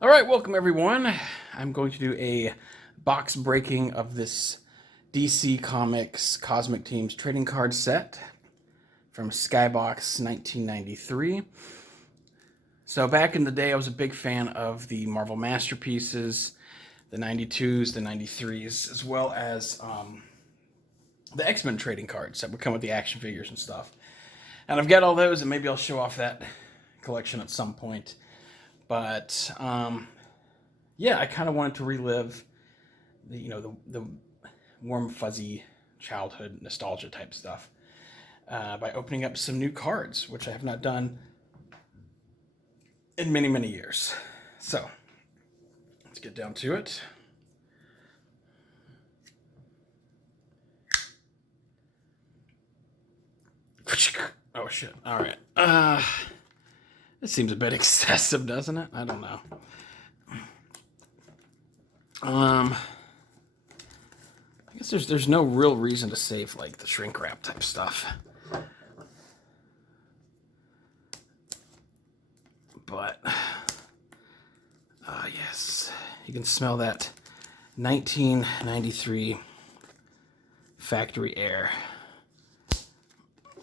All right, welcome everyone. I'm going to do a box breaking of this DC Comics Cosmic Teams trading card set from Skybox 1993. So back in the day, I was a big fan of the Marvel Masterpieces, the 92s, the 93s, as well as the X-Men trading cards that would come with the action figures and stuff. And I've got all those, and maybe I'll show off that collection at some point. But yeah, I kind of wanted to relive the warm fuzzy childhood nostalgia type stuff by opening up some new cards, which I have not done in many years. So let's get down to it. Oh shit! All right. This seems a bit excessive, doesn't it? I don't know. I guess there's no real reason to save like the shrink wrap type stuff. But yes, you can smell that 1993 factory air.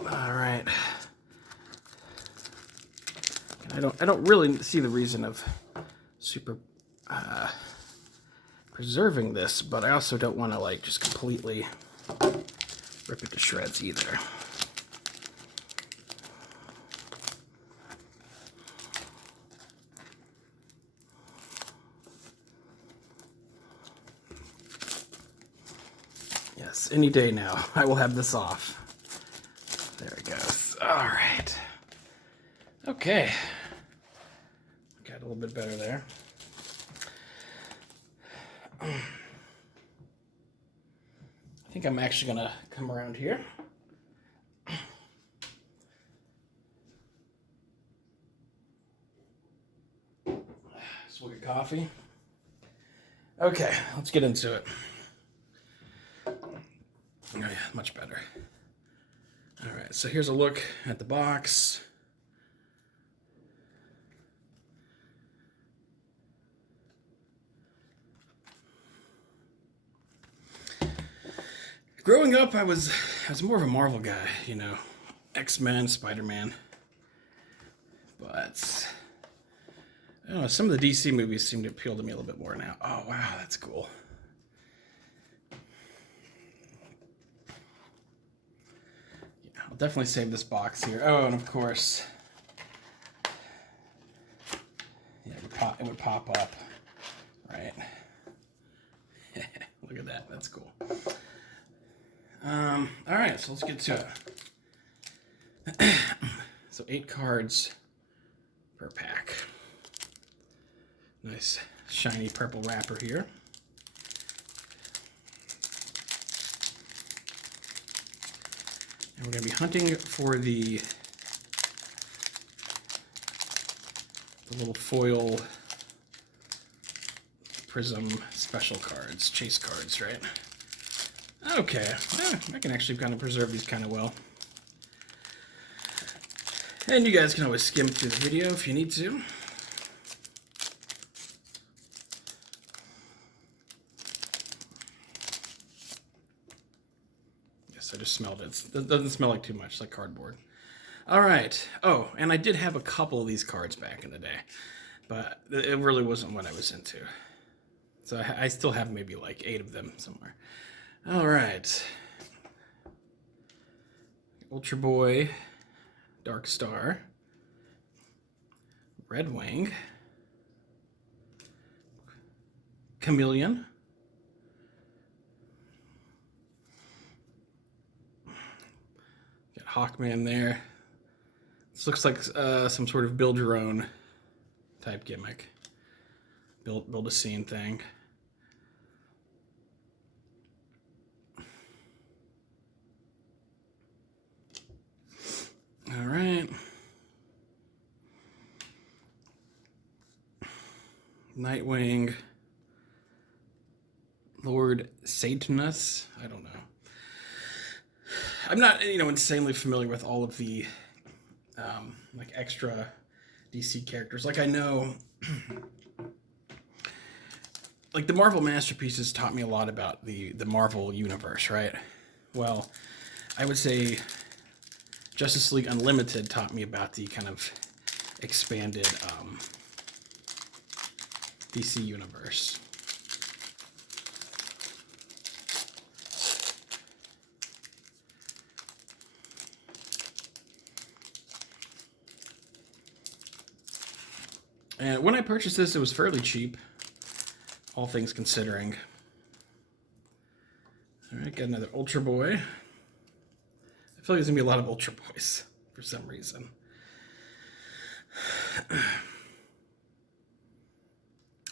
All right. I don't really see the reason of super preserving this, but I also don't want to like just completely rip it to shreds either. Yes, any day now I will have this off. There it goes. All right. Okay. Got a little bit better there. I think I'm actually going to come around here. Swig of coffee. Okay, let's get into it. Oh yeah, much better. All right, so here's a look at the box. Growing up, I was more of a Marvel guy, you know, X-Men, Spider-Man. But I don't know, some of the DC movies seem to appeal to me a little bit more now. Oh wow, that's cool. Yeah, I'll definitely save this box here. Oh, and of course, yeah, it would pop up, right? Look at that, that's cool. All right, so let's get to it. So 8 cards per pack. Nice shiny purple wrapper here. And we're going to be hunting for the little foil prism special cards, chase cards, right? Okay, I can actually kind of preserve these kind of well. And you guys can always skim through the video if you need to. Yes, I just smelled it. It doesn't smell like too much, it's like cardboard. All right. Oh, and I did have a couple of these cards back in the day, but it really wasn't what I was into. So I still have maybe like 8 of them somewhere. All right. Ultra Boy, Dark Star, Red Wing, Chameleon, got Hawkman there. This looks like some sort of build your own type gimmick. Build a scene thing. All right. Nightwing. Lord Satanus. I don't know. I'm not, insanely familiar with all of the like extra DC characters. Like I know like the Marvel Masterpieces taught me a lot about the Marvel universe, right? Well, I would say Justice League Unlimited taught me about the kind of expanded DC universe. And when I purchased this, it was fairly cheap, all things considering. All right, got another Ultra Boy. I feel like there's gonna be a lot of Ultra Boys for some reason.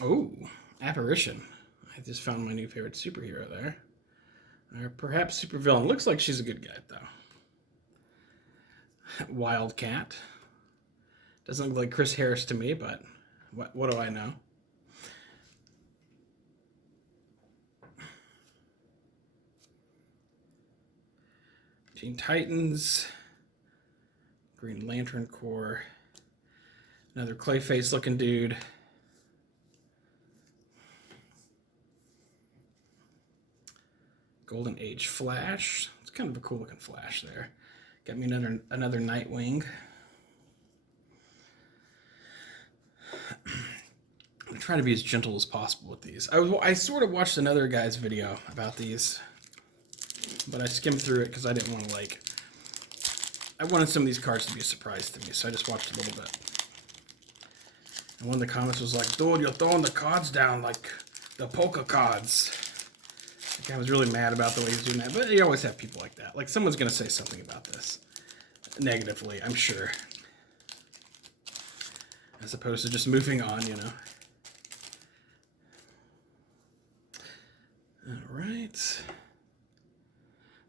Oh, Apparition. I just found my new favorite superhero there. Or perhaps supervillain. Looks like she's a good guy, though. Wildcat. Doesn't look like Chris Harris to me, but what do I know? Teen Titans. Green Lantern Corps. Another Clayface looking dude. Golden Age Flash. It's kind of a cool looking Flash there. Got me another Nightwing. I'm trying to be as gentle as possible with these. I sort of watched another guy's video about these, but I skimmed through it because I didn't want to I wanted some of these cards to be a surprise to me, so I just watched a little bit. And one of the comments was like, dude, you're throwing the cards down like the poker cards. Like, I was really mad about the way he's doing that, but you always have people like that. Like, someone's going to say something about this negatively, I'm sure. As opposed to just moving on, you know. Alright.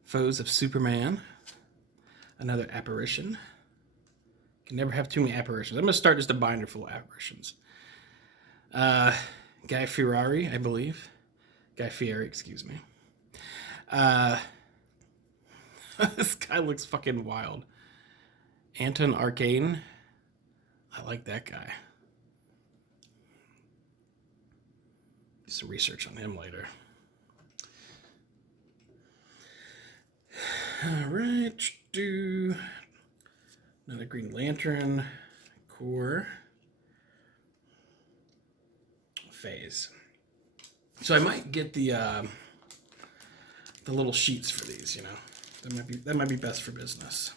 Foes of Superman. Another Apparition. Can never have too many apparitions. I'm going to start just a binder full of apparitions. Guy Fieri, I believe. Guy Fieri, excuse me. This guy looks fucking wild. Anton Arcane. I like that guy. Do some research on him later. Alright, do another Green Lantern Corps phase. So I might get the little sheets for these, you know. That might be best for business.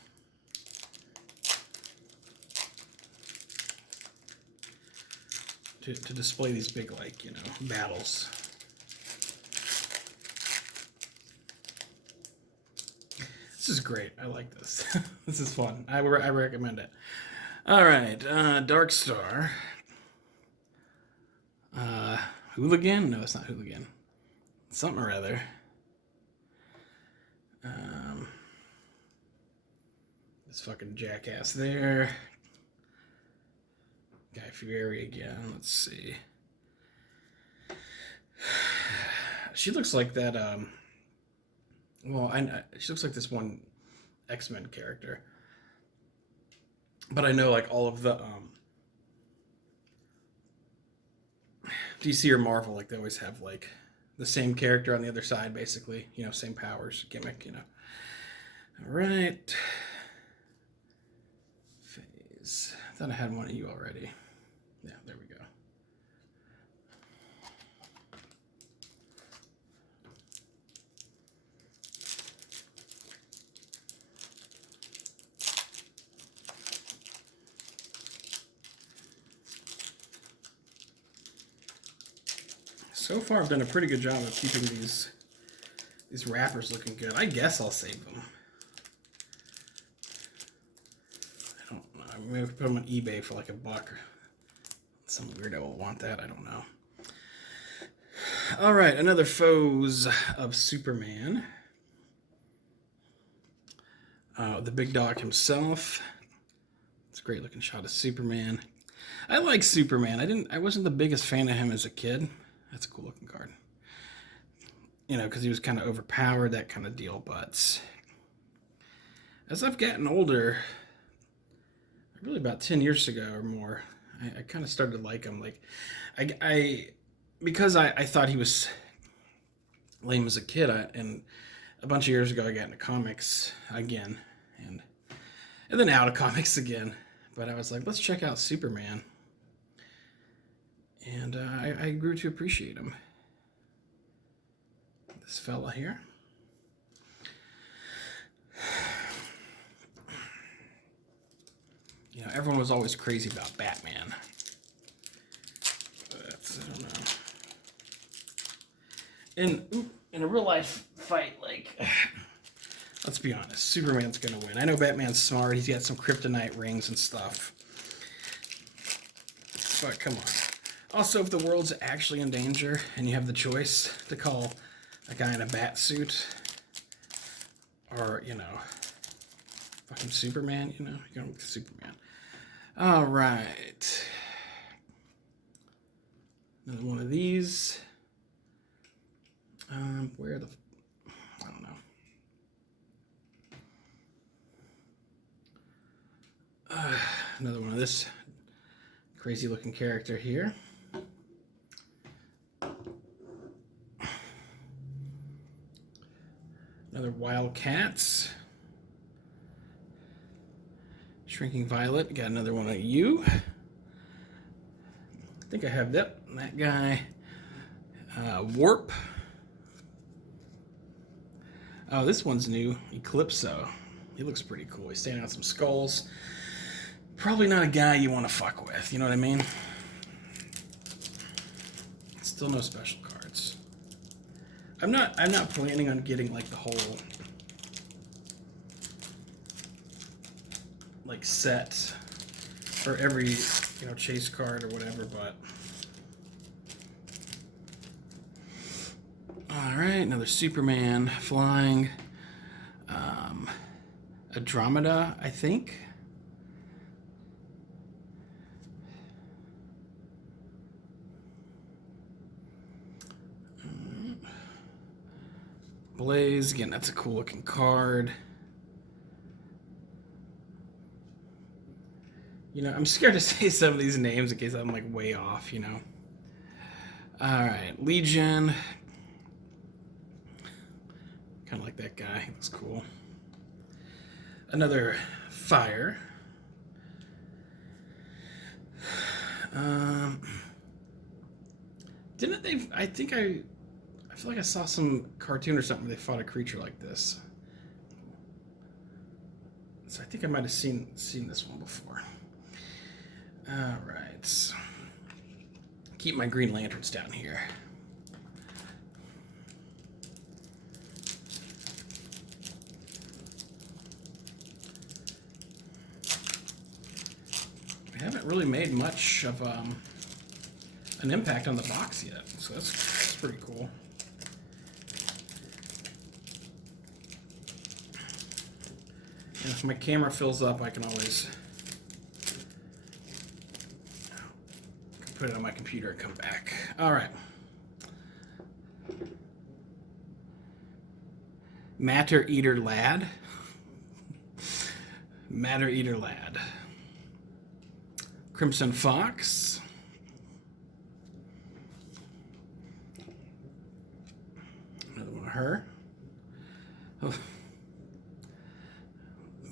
To display these big, like, you know, battles. This is great. I like this. This is fun. I recommend it. All right, Dark Star. Hooligan? No, it's not Hooligan. Something or other. This fucking jackass there. Guy Fieri again. Let's see. She looks like that. Well, she looks like this one X-Men character. But I know, like, all of the DC or Marvel, like, they always have, like, the same character on the other side, basically. You know, same powers, gimmick, you know. All right. Phase. I thought I had one of you already. Yeah, there we go. So far, I've done a pretty good job of keeping these wrappers looking good. I guess I'll save them. I don't know. I maybe put them on eBay for like $1. Some weirdo will want that. I don't know. All right, another Foes of Superman. The big dog himself. It's a great looking shot of Superman. I like Superman. I wasn't the biggest fan of him as a kid. That's a cool looking card. You know, because he was kind of overpowered, that kind of deal. But as I've gotten older, really about 10 years ago or more, I kind of started to like him. Like, I because I thought he was lame as a kid, and a bunch of years ago I got into comics again, and then out of comics again. But I was like, let's check out Superman, and I grew to appreciate him. This fella here. You know, everyone was always crazy about Batman. But I don't know. In a real life fight, like, let's be honest, Superman's gonna win. I know Batman's smart. He's got some kryptonite rings and stuff. But come on. Also, if the world's actually in danger and you have the choice to call a guy in a bat suit or, you know, fucking Superman, you know, you're going with Superman. All right. Another one of these. Where the... I don't know. Another one of this crazy looking character here. Another Wildcats. Shrinking Violet. Got another one of you. I think I have that guy. Warp. Oh, this one's new. Eclipso. He looks pretty cool. He's standing on some skulls. Probably not a guy you want to fuck with. You know what I mean? Still no special cards. I'm not planning on getting like the whole like set for every, you know, chase card or whatever, but all right, another Superman flying. Andromeda, I think. Blaze, again, that's a cool looking card. You know, I'm scared to say some of these names in case I'm like way off, you know. All right, Legion. Kind of like that guy, he looks cool. Another Fire. Didn't they, I feel like I saw some cartoon or something where they fought a creature like this. So I think I might have seen this one before. All right. Keep my Green Lanterns down here. We haven't really made much of an impact on the box yet, so that's pretty cool. And if my camera fills up, I can always put it on my computer and come back. All right. Matter Eater Lad. Matter Eater Lad. Crimson Fox. Another one of her. Oh.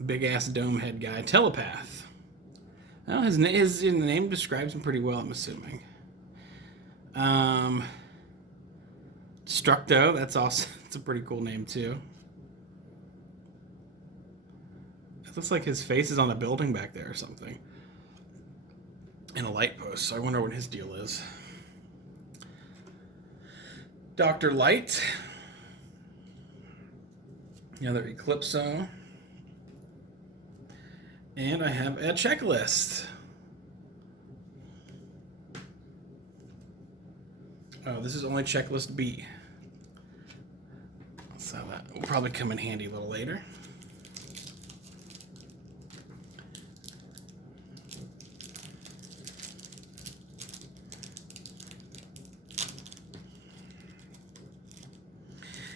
Big ass dome head guy. Telepath. Well, his name describes him pretty well, I'm assuming. Destructo, that's also, it's a pretty cool name too. It looks like his face is on a building back there or something. And a light post, so I wonder what his deal is. Dr. Light. Another Eclipso. And I have a checklist. Oh, this is only checklist B. So that will probably come in handy a little later.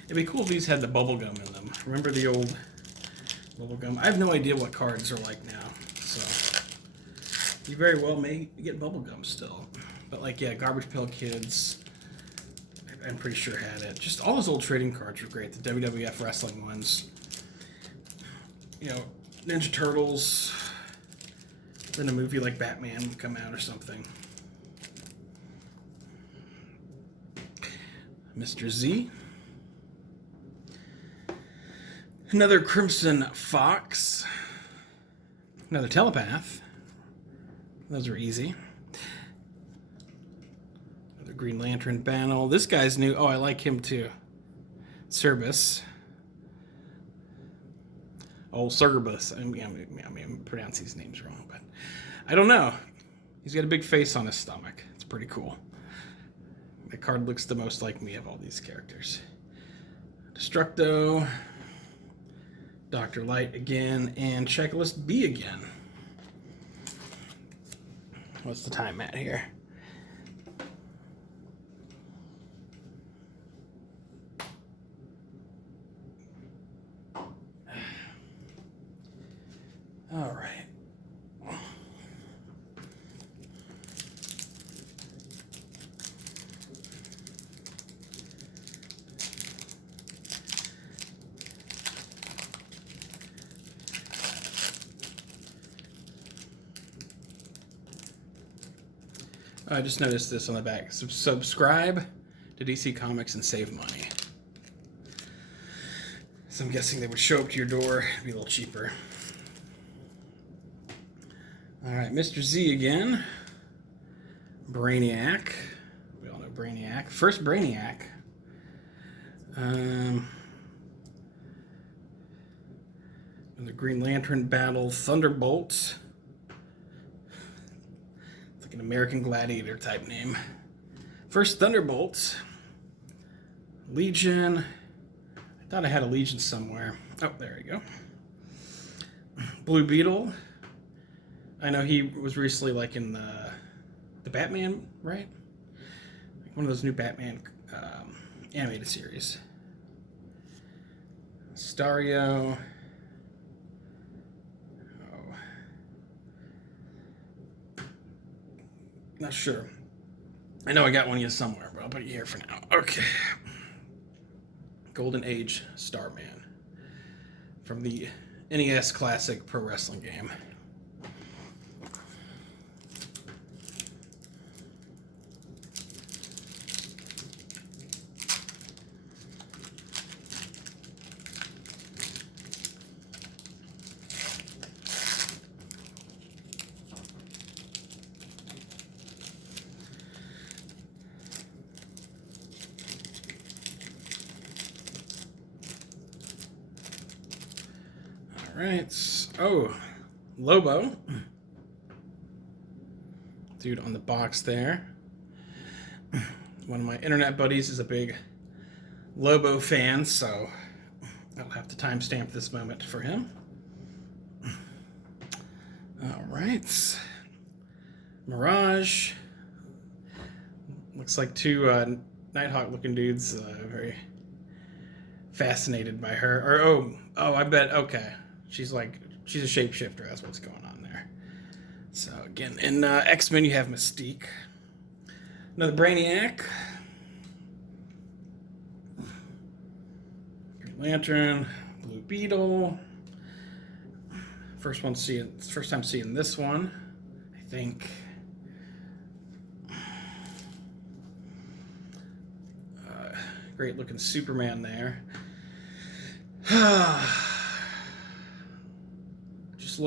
It'd be cool if these had the bubble gum in them. Remember the old bubble gum? I have no idea what cards are like now, so you very well may get bubble gum still. But like, yeah, Garbage Pail Kids, I'm pretty sure had it. Just all those old trading cards were great. The WWF wrestling ones. You know, Ninja Turtles. Then a movie like Batman would come out or something. Mr. Z. Another Crimson Fox. Another Telepath. Those were easy. Another Green Lantern panel. This guy's new. Oh, I like him too. Cerbus. Oh, Cerbus. I mean, I'm pronouncing these names wrong, but I don't know. He's got a big face on his stomach. It's pretty cool. The card looks the most like me of all these characters. Destructo. Dr. Light again, and Checklist B again. What's the time at here? All right. I just noticed this on the back. Subscribe to DC Comics and save money. So I'm guessing they would show up to your door. It'd be a little cheaper. All right, Mr. Z again. Brainiac. We all know Brainiac. First Brainiac. The Green Lantern battle. Thunderbolt. An American Gladiator type name. First Thunderbolt. Legion. I thought I had a Legion somewhere. Oh, there we go. Blue Beetle. I know he was recently like in the Batman, right? Like one of those new Batman animated series. Stario. Not sure. I know I got one of you somewhere, but I'll put it here for now. Okay. Golden Age Starman. From the NES classic pro wrestling game. Right. Oh, Lobo. Dude on the box there. One of my internet buddies is a big Lobo fan, so I'll have to timestamp this moment for him. All right. Mirage. Looks like two Nighthawk looking dudes. Very fascinated by her. Or, oh, I bet, okay. She's a shapeshifter. That's what's going on there. So again, in X-Men you have Mystique. Another Brainiac. Green Lantern. Blue Beetle. First time seeing this one, I think. Great looking Superman there. It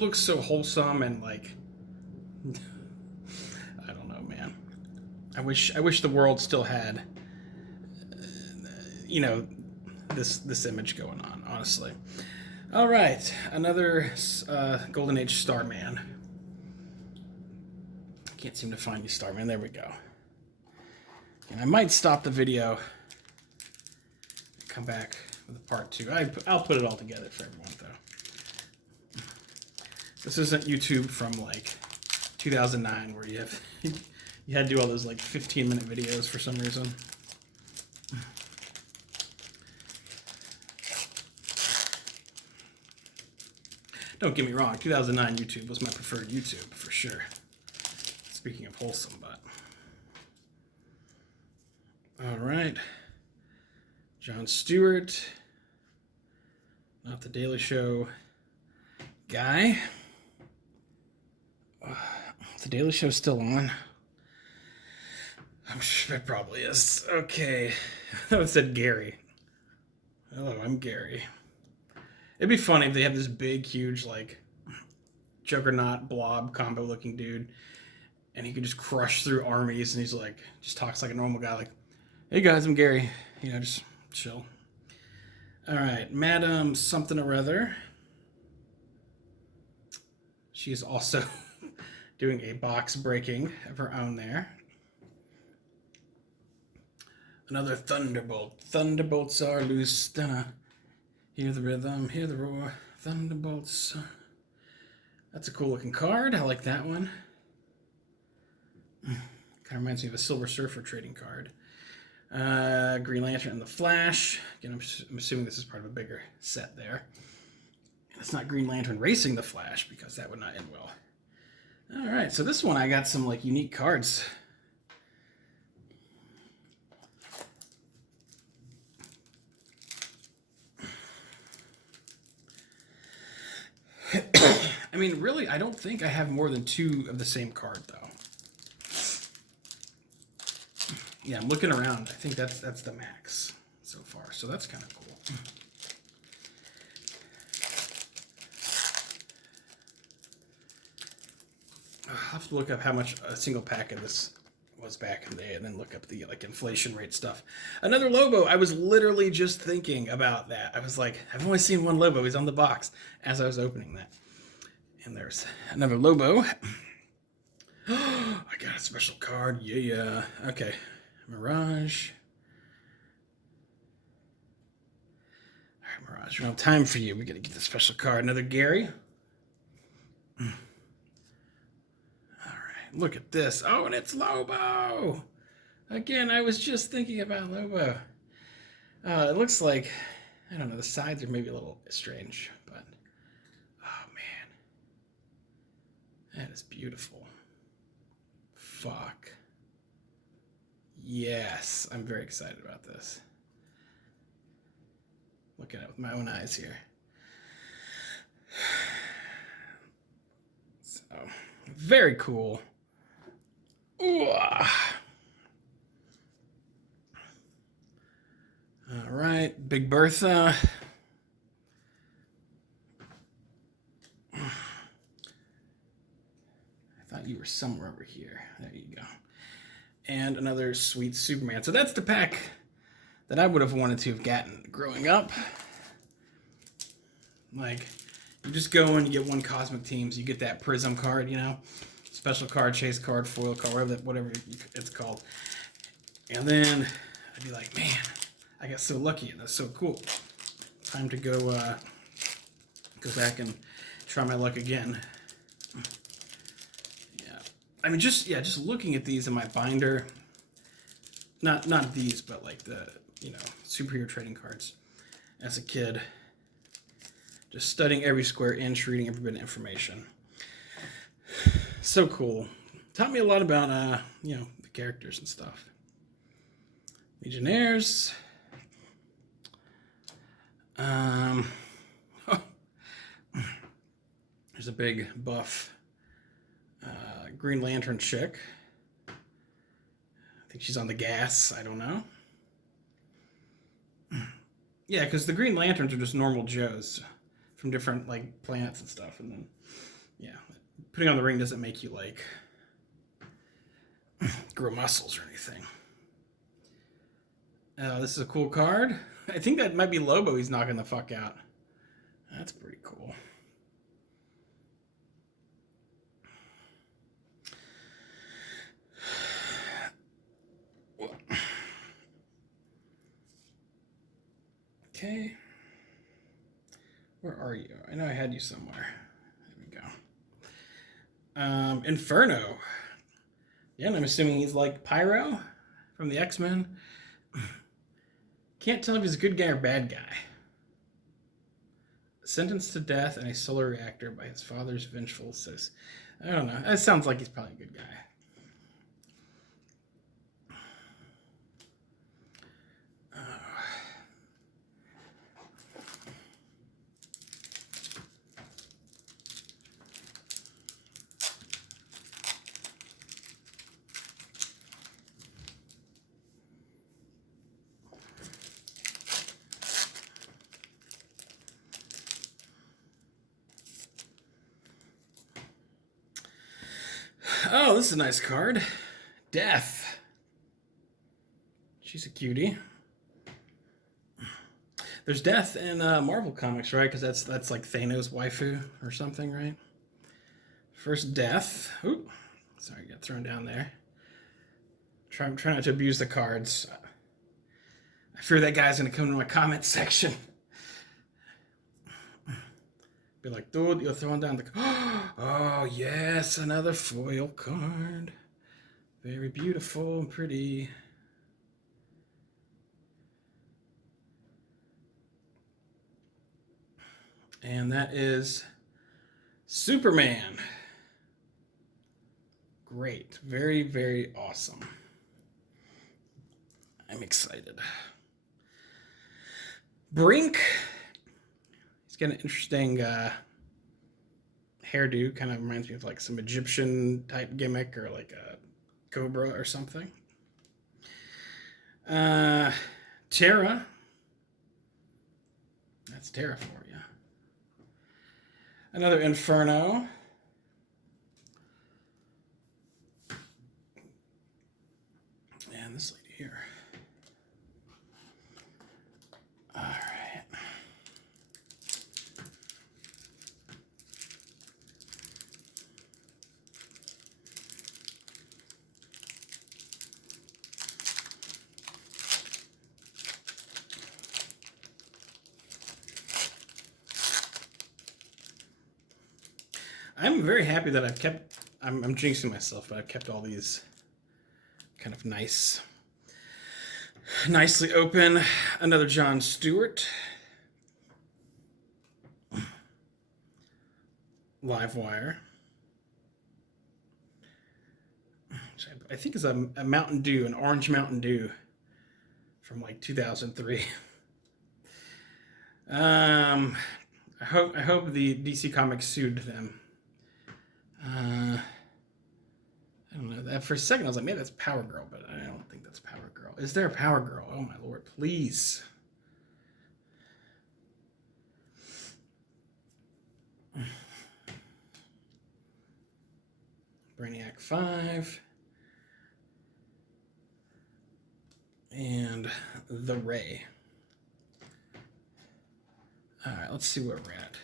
looks so wholesome and like I don't know, man. I wish the world still had this image going on, honestly. All right, another Golden Age Starman. Can't seem to find you, Starman. There we go. And I might stop the video, come back with a part 2. I'll put it all together for everyone though. This isn't YouTube from like 2009 where you had to do all those like 15-minute videos for some reason. Don't get me wrong, 2009 YouTube was my preferred YouTube for sure. Speaking of wholesome, but All right. Jon Stewart. Not the Daily Show guy. The Daily Show's still on. I'm sure it probably is. Okay. It said Gary. Hello, I'm Gary. It'd be funny if they have this big, huge, like, juggernaut blob combo looking dude, and he could just crush through armies, and he's like, just talks like a normal guy, like, hey guys, I'm Gary. You know, just chill. All right, Madam something or other. She's also doing a box breaking of her own there. Another Thunderbolt. Thunderbolts are loose. Hear the rhythm, hear the roar. Thunderbolts. That's a cool looking card. I like that one. Kind of reminds me of a Silver Surfer trading card. Green Lantern and the Flash. Again, I'm assuming this is part of a bigger set there. And it's not Green Lantern racing the Flash, because that would not end well. All right, so this one I got some like unique cards. I mean, really, I don't think I have more than 2 of the same card, though. Yeah, I'm looking around. I think that's the max so far, so that's kind of cool. I'll have to look up how much a single pack of this was back in the day, and then look up the like inflation rate stuff. Another Lobo. I was literally just thinking about that. I was like, I've only seen one Lobo. He's on the box as I was opening that. And there's another Lobo. I got a special card. Yeah. Okay. Mirage. All right, Mirage. We don't have time for you. We got to get the special card. Another Gary. All right. Look at this. Oh, and it's Lobo. Again, I was just thinking about Lobo. It looks like, I don't know, the sides are maybe a little strange, but oh man, that is beautiful. Fuck. Yes, I'm very excited about this. Looking at it with my own eyes here. So, very cool. Ooh. All right, Big Bertha. I thought you were somewhere over here. There you go. And another sweet Superman. So that's the pack that I would have wanted to have gotten growing up. Like, you just go and you get one Cosmic Teams, you get that Prism card, you know, special card, chase card, foil card, whatever it's called. And then I'd be like, man, I got so lucky, and that's so cool. Time to go back and try my luck again. Yeah, I mean, just looking at these in my binder, not these, but like the superhero trading cards. As a kid, just studying every square inch, reading every bit of information. So cool. Taught me a lot about the characters and stuff. Legionnaires. There's a big buff Green Lantern chick. I think she's on the gas. I don't know. Yeah, because the Green Lanterns are just normal Joes from different like planets and stuff, and then putting on the ring doesn't make you like grow muscles or anything. This is a cool card. I think that might be Lobo he's knocking the fuck out. That's pretty cool. Okay. Where are you? I know I had you somewhere. There we go. Inferno. Yeah, and I'm assuming he's like Pyro from the X-Men. Can't tell if he's a good guy or bad guy. Sentenced to death in a solar reactor by his father's vengeful sis. I don't know. That sounds like he's probably a good guy. Oh, this is a nice card. Death. She's a cutie. There's Death in Marvel Comics, right? Because that's like Thanos' waifu or something, right? First Death. Ooh, sorry, got thrown down there. Try not to abuse the cards. I fear that guy's gonna come to my comment section. Be like, dude, you're throwing down the. Oh yes, another foil card. Very beautiful and pretty. And that is Superman. Great. Very, very awesome. I'm excited. Brink. He's got an interesting hairdo. Kind of reminds me of like some Egyptian type gimmick or like a cobra or something. Terra. That's Terra for you. Another Inferno. And this lady here. All right. I'm very happy that I've kept, I'm jinxing myself, but I've kept all these kind of nicely open. Another John Stewart. Livewire. I think is a Mountain Dew, an orange Mountain Dew from like 2003. I hope the DC Comics sued them. I don't know. That for a second I was like, maybe that's Power Girl, but I don't think that's Power Girl. Is there a Power Girl? Oh my lord, please. Brainiac 5. And the Ray. Alright, let's see where we're at.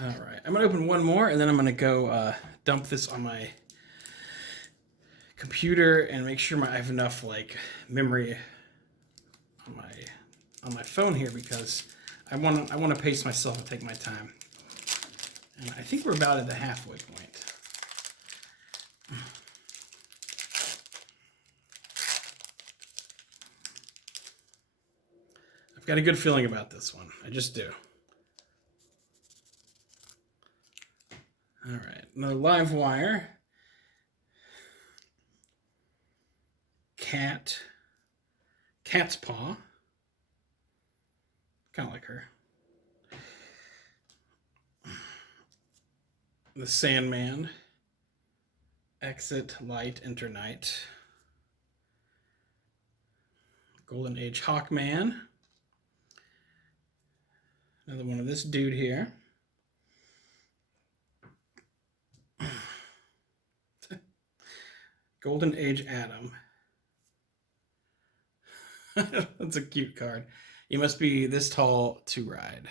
Alright, I'm going to open one more, and then I'm going to go dump this on my computer and make sure I have enough like memory on my phone here, because I want to pace myself and take my time. And I think we're about at the halfway point. I've got a good feeling about this one. I just do. All right, another Livewire. Cat's Paw. Kind of like her. The Sandman. Exit, Light, Enter Night. Golden Age Hawkman. Another one of this dude here. Golden Age Adam. That's a cute card. You must be this tall to ride.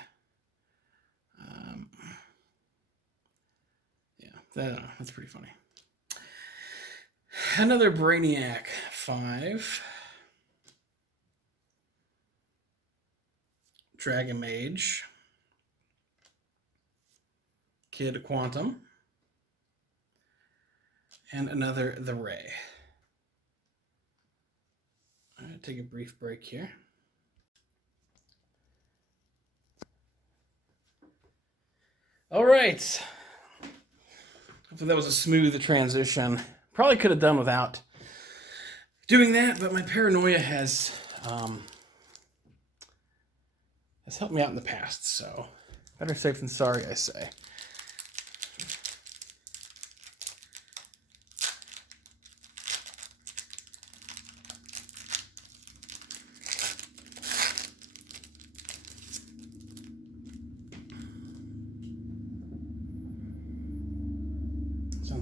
Yeah, that's pretty funny. Another Brainiac 5. Dragon Mage. Kid Quantum. And another The Ray. All right, take a brief break here. All right. Hopefully that was a smooth transition. Probably could have done without doing that, but my paranoia has helped me out in the past, so better safe than sorry, I say.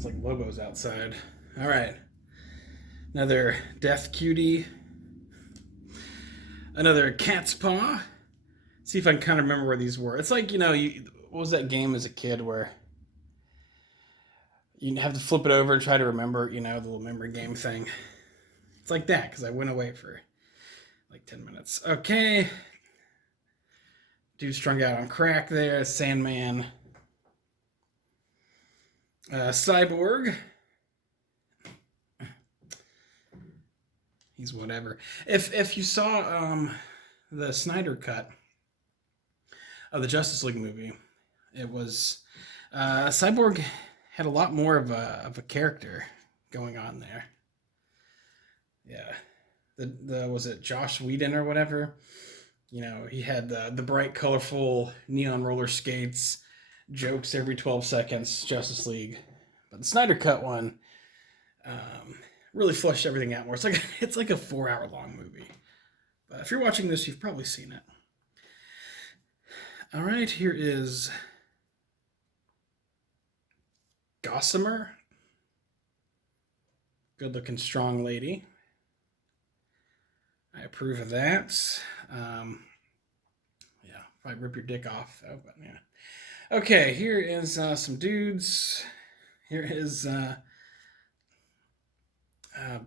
Sounds like Lobo's outside. All right. Another Death Cutie. Another Cat's Paw. See if I can kind of remember where these were. It's like, what was that game as a kid where you have to flip it over and try to remember, the little memory game thing. It's like that, because I went away for like 10 minutes. Okay. Dude strung out on crack there. Sandman. Cyborg. He's whatever. If you saw the Snyder cut of the Justice League movie, it was Cyborg had a lot more of a character going on there. Yeah, the was it Joss Whedon or whatever? He had the bright, colorful neon roller skates, jokes every 12 seconds. Justice League, but the Snyder cut one. Really fleshed everything out more. It's like a 4-hour long movie. But if you're watching this, you've probably seen it. All right, here is Gossamer. Good-looking, strong lady. I approve of that. Yeah, probably rip your dick off though, but yeah. Okay, here is some dudes. Here is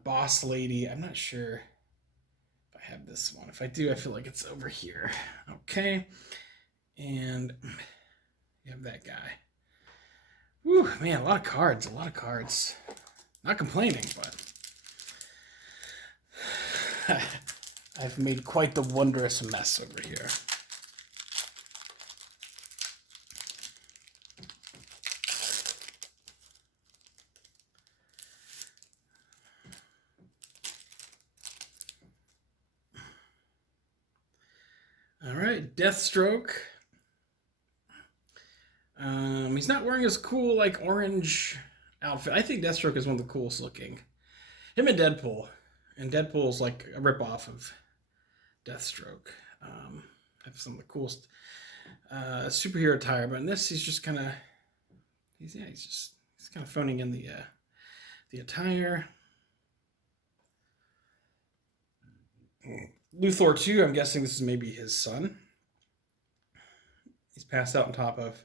Boss Lady. I'm not sure if I have this one. If I do, I feel like it's over here. Okay. And you have that guy. Woo, man, a lot of cards. Not complaining, but I've made quite the wondrous mess over here. All right, Deathstroke. He's not wearing his cool, orange outfit. I think Deathstroke is one of the coolest looking. Him and Deadpool. And Deadpool's like a ripoff of Deathstroke. Have some of the coolest superhero attire, but in this he's just kind of he's kind of phoning in the attire. Luthor 2, I'm guessing this is maybe his son. He's passed out on top of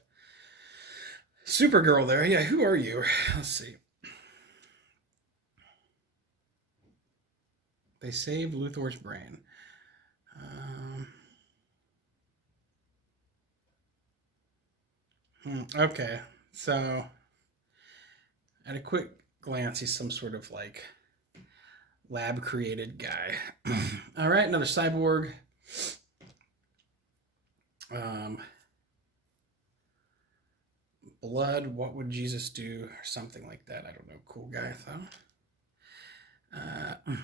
Supergirl there. Yeah, who are you? Let's see. They saved Luthor's brain. Okay, so at a quick glance, he's some sort of lab created guy. All right, another Cyborg. Blood, what would Jesus do? Or something like that. I don't know. Cool guy, I thought.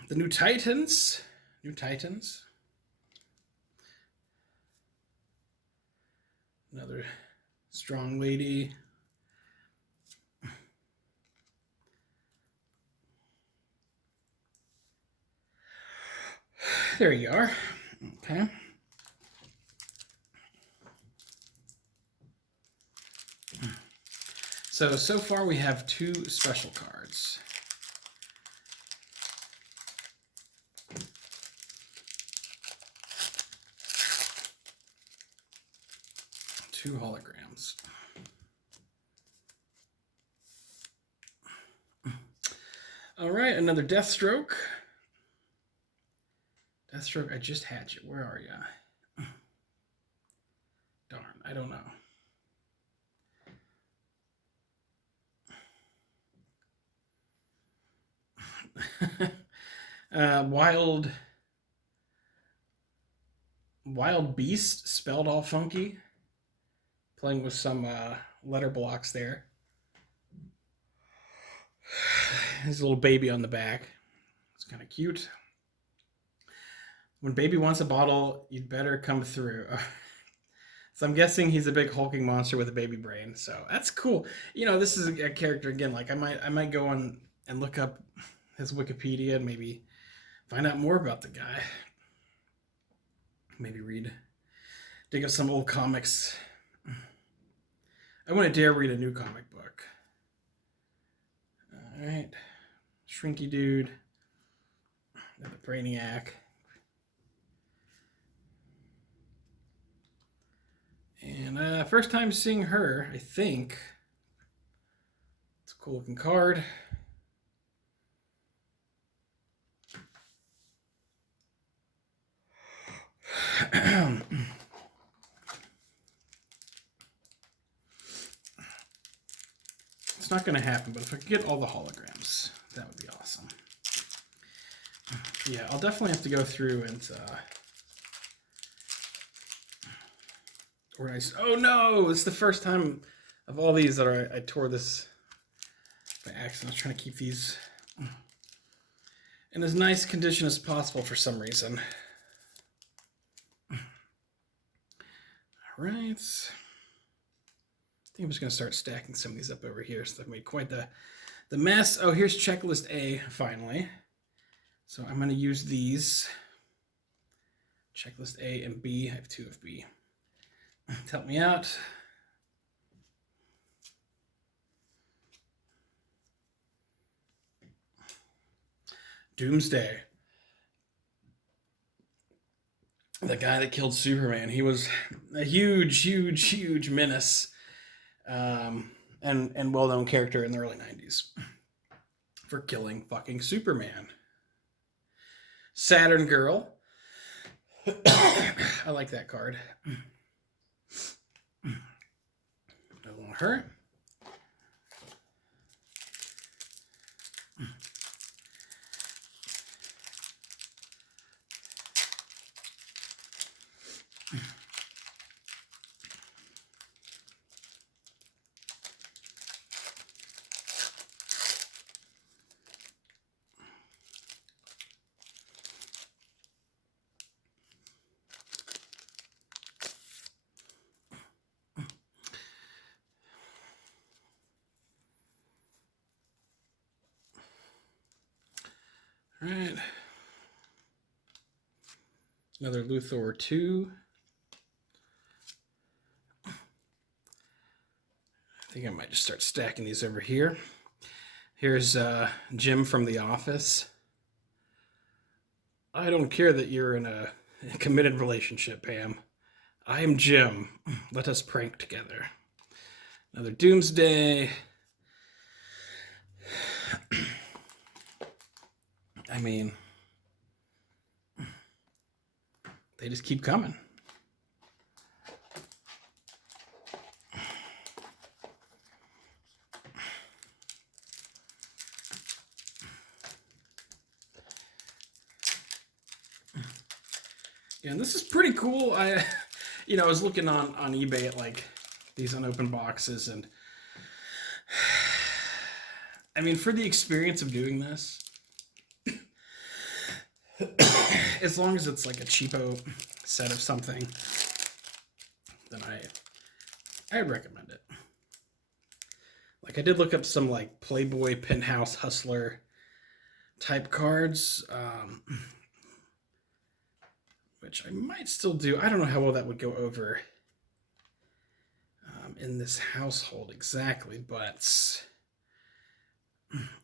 The New Titans. Another strong lady. There you are. Okay. So far we have 2 special cards. Two holograms. All right, another Deathstroke. Deathstroke, I just had you. Where are you? Darn, I don't know. Wild Beast, spelled all funky. Playing with some letter blocks there. His little baby on the back. It's kind of cute. When baby wants a bottle, you'd better come through. So I'm guessing he's a big hulking monster with a baby brain. So that's cool. This is a character again. I might go on and look up his Wikipedia and maybe find out more about the guy. Maybe dig up some old comics. I wouldn't dare read a new comic book. All right, Shrinky Dude, got the Brainiac, and first time seeing her, I think. It's a cool looking card. It's not going to happen, but if I could get all the holograms, that would be awesome. Yeah, I'll definitely have to go through and organize. Oh no, it's the first time of all these that I tore this by accident. I was trying to keep these in as nice condition as possible for some reason. All right. I think I'm just going to start stacking some of these up over here. So I've made quite the mess. Oh, here's checklist A, finally. So I'm going to use these. Checklist A and B. I have 2 of B. To help me out. Doomsday. The guy that killed Superman. He was a huge menace. And well-known character in the early 90s for killing fucking Superman. Saturn Girl. I like that card. I want her. All right. Another Luthor 2. I think I might just start stacking these over here. Here's Jim from The Office. I don't care that you're in a committed relationship, Pam. I am Jim. Let us prank together. Another Doomsday. I mean, they just keep coming. Yeah, and this is pretty cool. I was looking on eBay at like these unopened boxes, and I mean, for the experience of doing this, as long as it's like a cheapo set of something, then I'd recommend it. Like I did look up some like Playboy Penthouse Hustler type cards, which I might still do. I don't know how well that would go over in this household exactly, but it's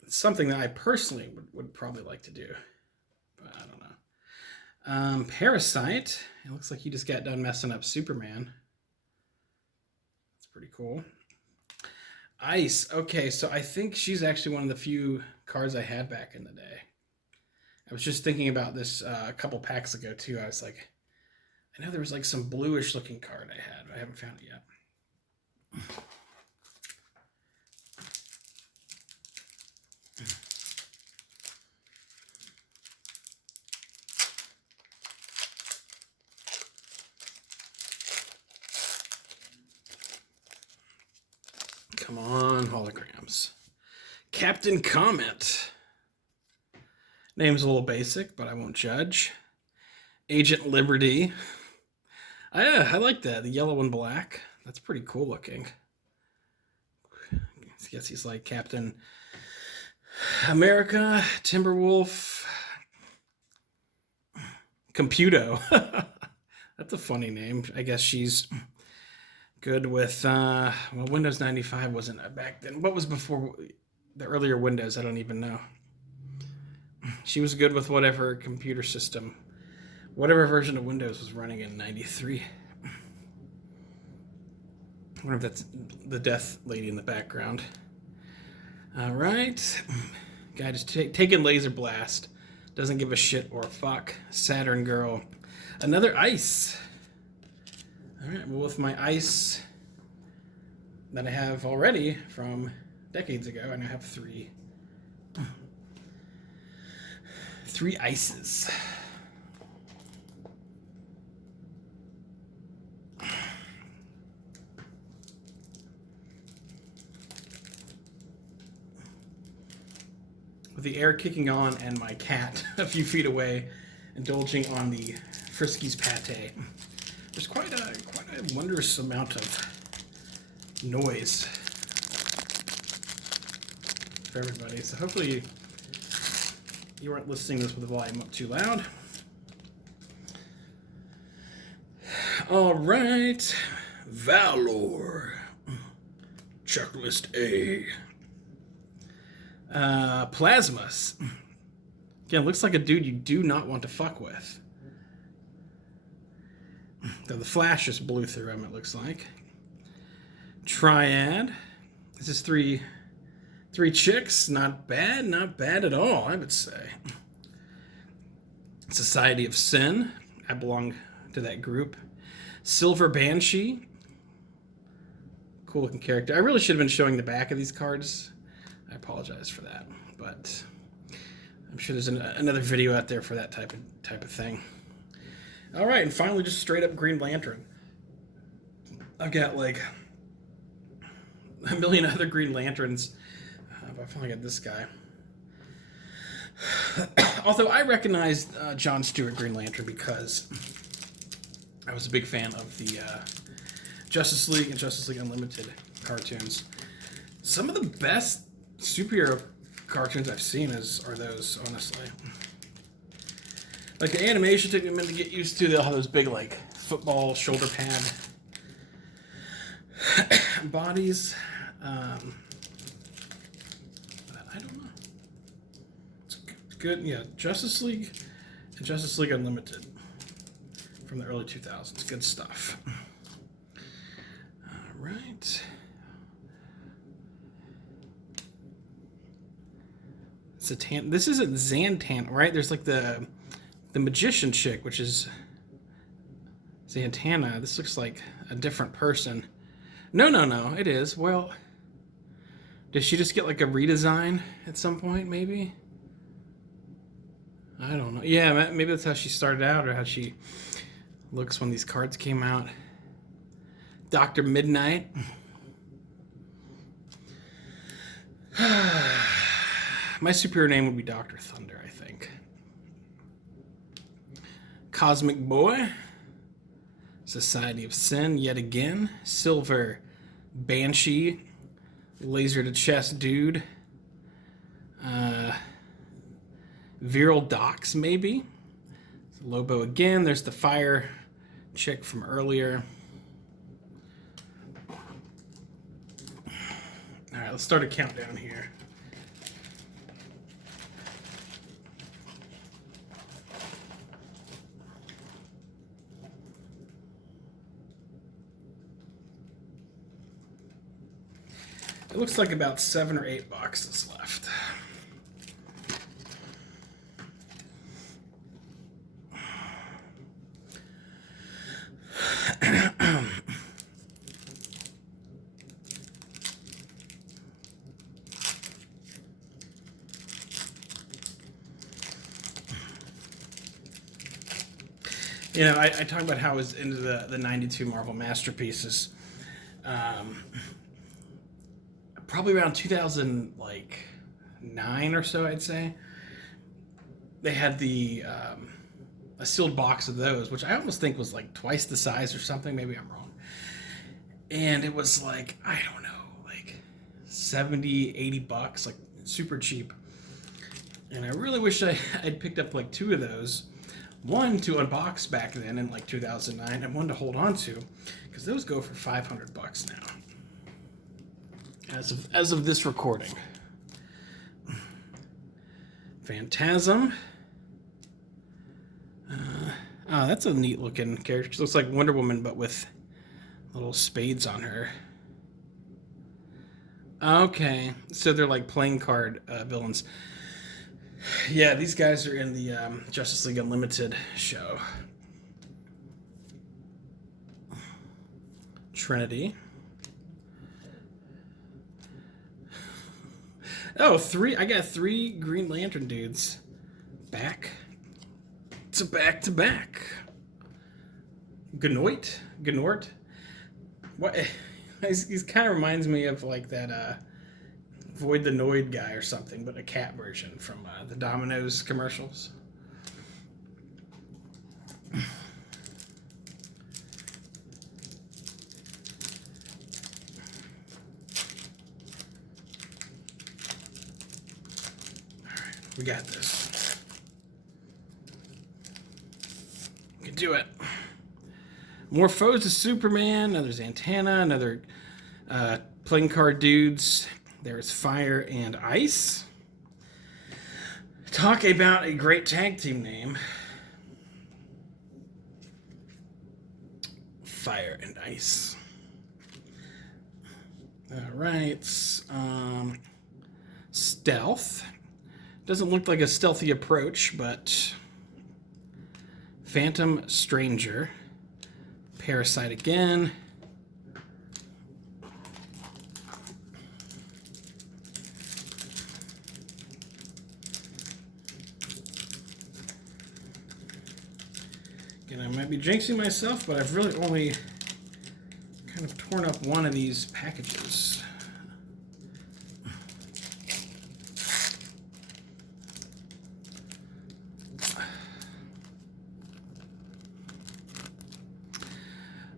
something that I personally would probably like to do. But I don't know. Parasite. It looks like he just got done messing up Superman. That's pretty cool. Ice. Okay, so I think she's actually one of the few cards I had back in the day. I was just thinking about this a couple packs ago, too. I was like, I know there was like some bluish looking card I had, but I haven't found it yet. Come on, holograms. Captain Comet. Name's a little basic, but I won't judge. Agent Liberty. I like that. The yellow and black. That's pretty cool looking. I guess he's like Captain America, Timberwolf, Computo. That's a funny name. I guess she's good with, well, Windows 95 wasn't back then. What was before the earlier Windows, I don't even know. She was good with whatever computer system, whatever version of Windows was running in 93. I wonder if that's the death lady in the background. All right. Guy just taking laser blast. Doesn't give a shit or a fuck. Saturn girl. Another ice. All right. Well, with my ice that I have already from decades ago, I now have three ices. With the air kicking on and my cat a few feet away indulging on the Friskies pate, there's quite a wondrous amount of noise for everybody. So hopefully you aren't listening to this with the volume up too loud. All right, Valor, checklist A. Plasmas. Again, looks like a dude you do not want to fuck with. Though the flash just blew through him, it looks like. Triad. This is three chicks. Not bad at all, I would say. Society of Sin. I belong to that group. Silver Banshee. Cool looking character. I really should have been showing the back of these cards. I apologize for that, but I'm sure there's another video out there for that type of thing. All right, and finally, just straight up Green Lantern. I've got like a million other Green Lanterns, but I finally got this guy. Although I recognized John Stewart Green Lantern because I was a big fan of the Justice League and Justice League Unlimited cartoons. Some of the best superhero cartoons I've seen are those, honestly. Like the animation took me a minute to get used to. They'll have those big like football shoulder pad bodies. I don't know. It's good. Yeah, Justice League and Justice League Unlimited from the early 2000s. Good stuff. All right. This isn't Xantan, right? There's like the magician chick, which is Xantana. This looks like a different person. No, it is. Well, did she just get like a redesign at some point, maybe? I don't know. Yeah, maybe that's how she started out or how she looks when these cards came out. Dr. Midnight. My superhero name would be Dr. Thunder, I think. Cosmic Boy. Society of Sin, yet again. Silver Banshee. Laser to chest dude. Viral Docs, maybe. Lobo again. There's the fire chick from earlier. All right, let's start a countdown here. It looks like about 7 or 8 boxes left. You know, I talk about how I was into the 92 Marvel Masterpieces. Probably around 2009 or so, I'd say. They had a sealed box of those, which I almost think was like twice the size or something. Maybe I'm wrong. And it was like, I don't know, like 70, 80 bucks, like super cheap. And I really wish I'd picked up like 2 of those. One to unbox back then in like 2009 and one to hold on to, because those go for $500 now. As of this recording. Phantasm. Oh, that's a neat looking character. She looks like Wonder Woman, but with little spades on her. Okay, so they're like playing card villains. Yeah, these guys are in the Justice League Unlimited show. Trinity. Oh, I got 3 Green Lantern dudes. Back to back to back. Gnort. What? He kind of reminds me of like that Void the Noid guy or something, but a cat version from the Domino's commercials. We got this. We can do it. More foes to Superman. Another Zatanna. Another playing card dudes. There's Fire and Ice. Talk about a great tag team name. Fire and Ice. All right. Stealth. Doesn't look like a stealthy approach, but Phantom Stranger. Parasite again. Again, I might be jinxing myself, but I've really only kind of torn up one of these packages.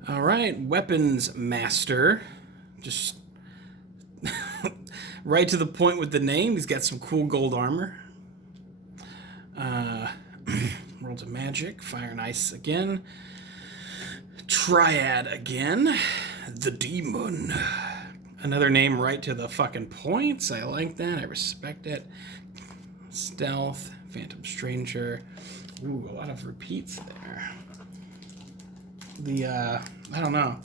All right, Weapons Master. Just right to the point with the name. He's got some cool gold armor. Worlds of Magic, Fire and Ice again. Triad again. The Demon. Another name right to the fucking points. I like that. I respect it. Stealth, Phantom Stranger. Ooh, a lot of repeats there. The, I don't know.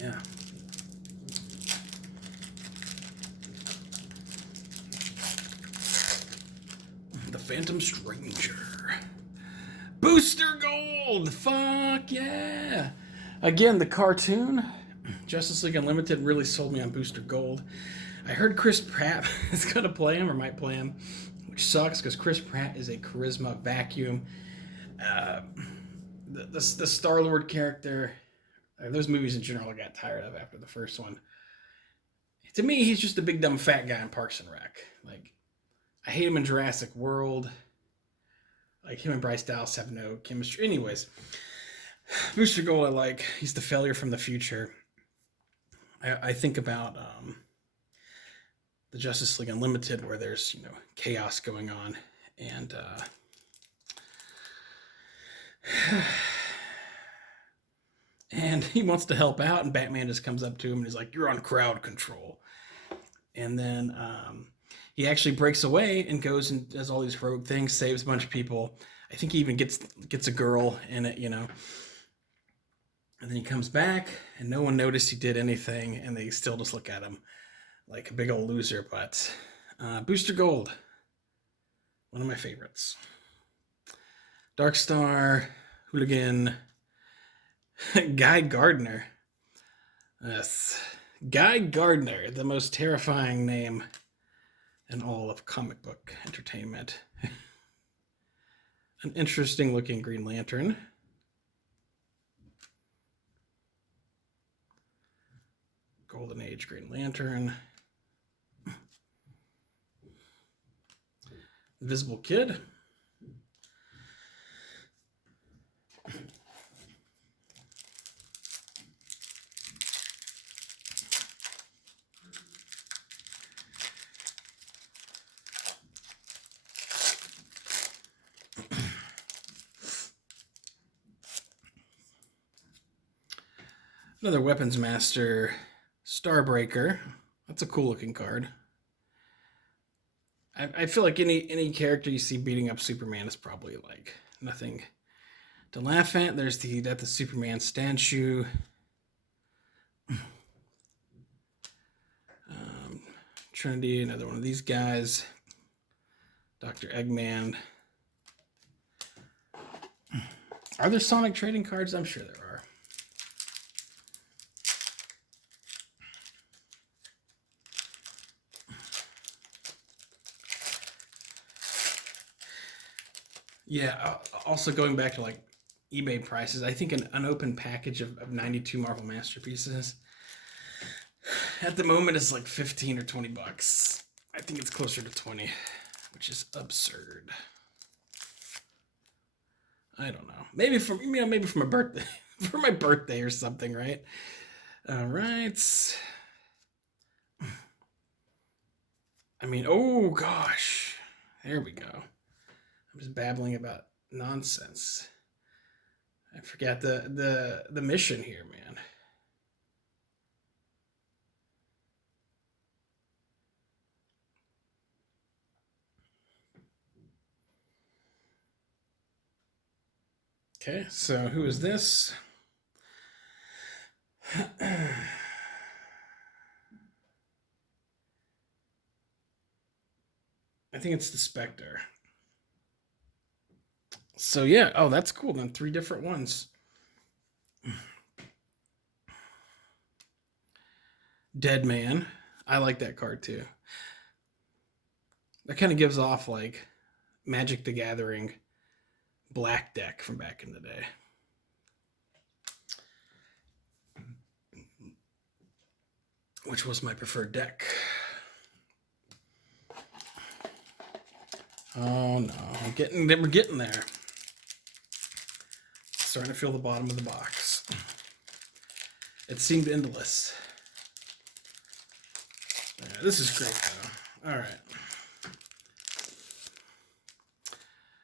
Yeah. The Phantom Stranger. Booster Gold! Fuck yeah! Again, the cartoon, Justice League Unlimited, really sold me on Booster Gold. I heard Chris Pratt is going to play him, or might play him, which sucks because Chris Pratt is a charisma vacuum. The Star-Lord character, those movies in general I got tired of after the first one. To me, he's just a big dumb fat guy in Parks and Rec. Like, I hate him in Jurassic World. Like, him and Bryce Dallas have no chemistry. Anyways, Booster Gold I like. He's the failure from the future. I think about the Justice League Unlimited, where there's, you know, chaos going on, and and he wants to help out, and Batman just comes up to him and he's like, "You're on crowd control," and then he actually breaks away and goes and does all these heroic things, saves a bunch of people. I think he even gets a girl in it, you know. And then he comes back, and no one noticed he did anything, and they still just look at him like a big old loser. But Booster Gold, one of my favorites. Darkstar, Hooligan, Guy Gardner. Yes, Guy Gardner, the most terrifying name in all of comic book entertainment. An interesting looking Green Lantern. Golden Age Green Lantern. Invisible Kid. Another Weapons Master, Starbreaker. That's a cool looking card. I feel like any character you see beating up Superman is probably like nothing to laugh at. There's the Superman statue. Trinity, another one of these guys. Dr. Eggman. Are there Sonic trading cards? I'm sure there are. Yeah, also going back to like eBay prices, I think an unopened package of 92 Marvel Masterpieces at the moment is like 15 or 20 bucks. I think it's closer to 20, which is absurd. I don't know. Maybe from a birthday, for my birthday or something, right? All right. I mean, oh gosh. There we go. I'm just babbling about nonsense. I forgot the mission here, man. Okay, so who is this? I think it's the Spectre. So yeah, oh, that's cool. Then 3 different ones. Dead Man. I like that card too. That kind of gives off like Magic the Gathering black deck from back in the day. Which was my preferred deck. Oh no, we're getting there. Starting to feel the bottom of the box. It seemed endless. Yeah, this is great though. All right.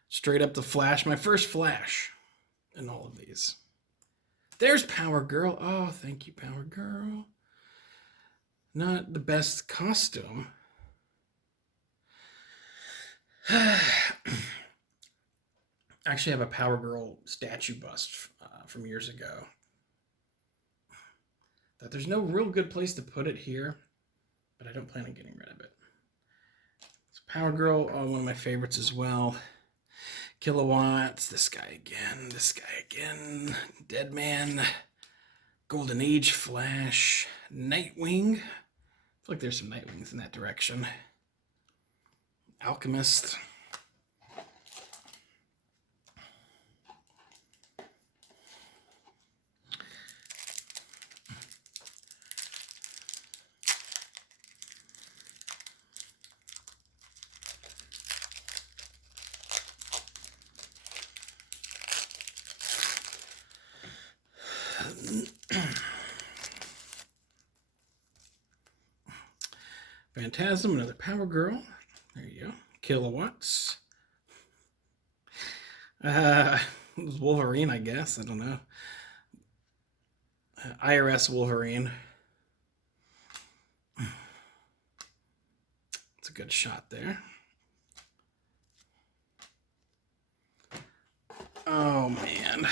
Straight up the Flash. My first Flash in all of these. There's Power Girl. Oh, thank you, Power Girl. Not the best costume. Actually, I have a Power Girl statue bust from years ago. That there's no real good place to put it here, but I don't plan on getting rid of it. So Power Girl, one of my favorites as well. Kilowatts, this guy again, Dead Man, Golden Age Flash, Nightwing. I feel like there's some Nightwings in that direction. Alchemist. Phantasm, another Power Girl. There you go. Kilowatts. It was Wolverine, I guess. I don't know. IRS Wolverine. It's a good shot there. Oh, man.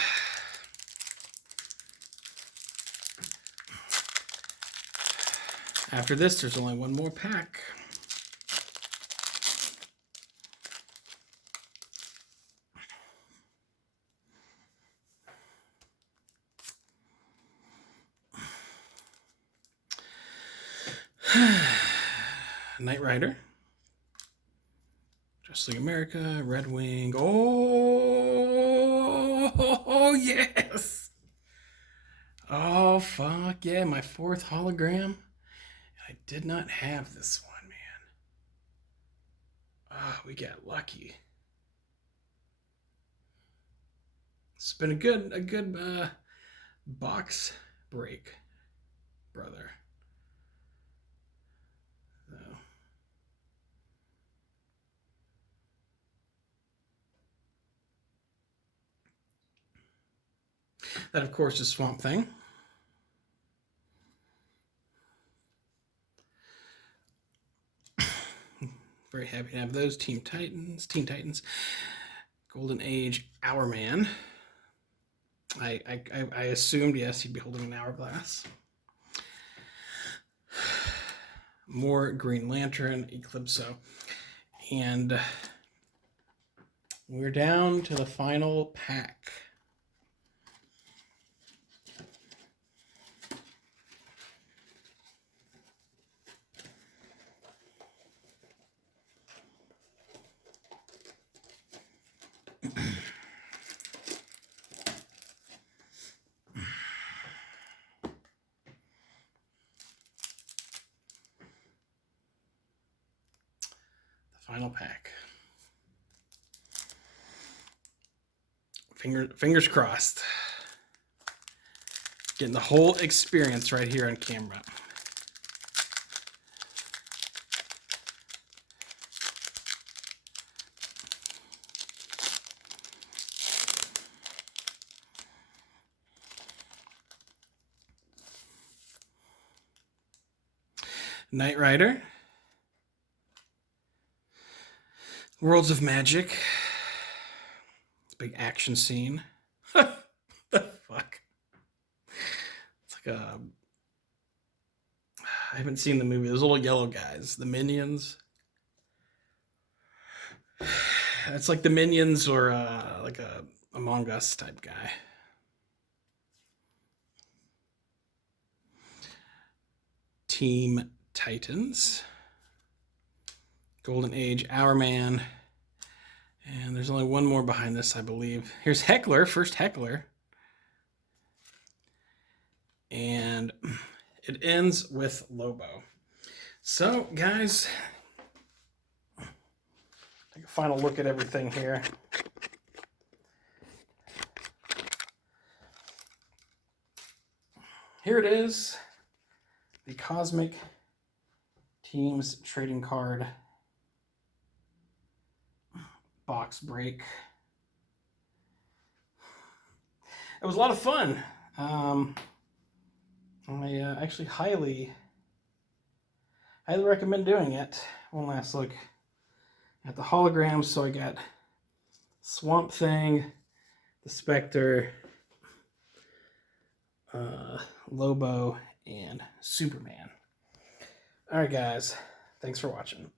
After this, there's only one more pack. Knight Rider. Wrestling America, Red Wing. Oh, yes. Oh, fuck yeah. My 4th hologram. I did not have this one, man. Ah, we got lucky. It's been a good box break, brother. So. That, of course, is Swamp Thing. Very happy to have those. Teen Titans, Golden Age, Hourman. I assumed, yes, he'd be holding an hourglass. More Green Lantern, Eclipso. And we're down to the final pack. Final pack. Fingers crossed. Getting the whole experience right here on camera. Knight Rider. Worlds of Magic. Big action scene. The fuck? It's like a... I haven't seen the movie. Those little yellow guys. The Minions. It's like the Minions or like a Among Us type guy. Team Titans. Golden Age, Hourman. And there's only one more behind this, I believe. Here's Heckler, first Heckler. And it ends with Lobo. So, guys, take a final look at everything here. Here it is. The Cosmic Teams trading card box break. It was a lot of fun. I actually highly recommend doing it. One last look at the holograms. So I got Swamp Thing, the Spectre, Lobo, and Superman. All right, guys. Thanks for watching.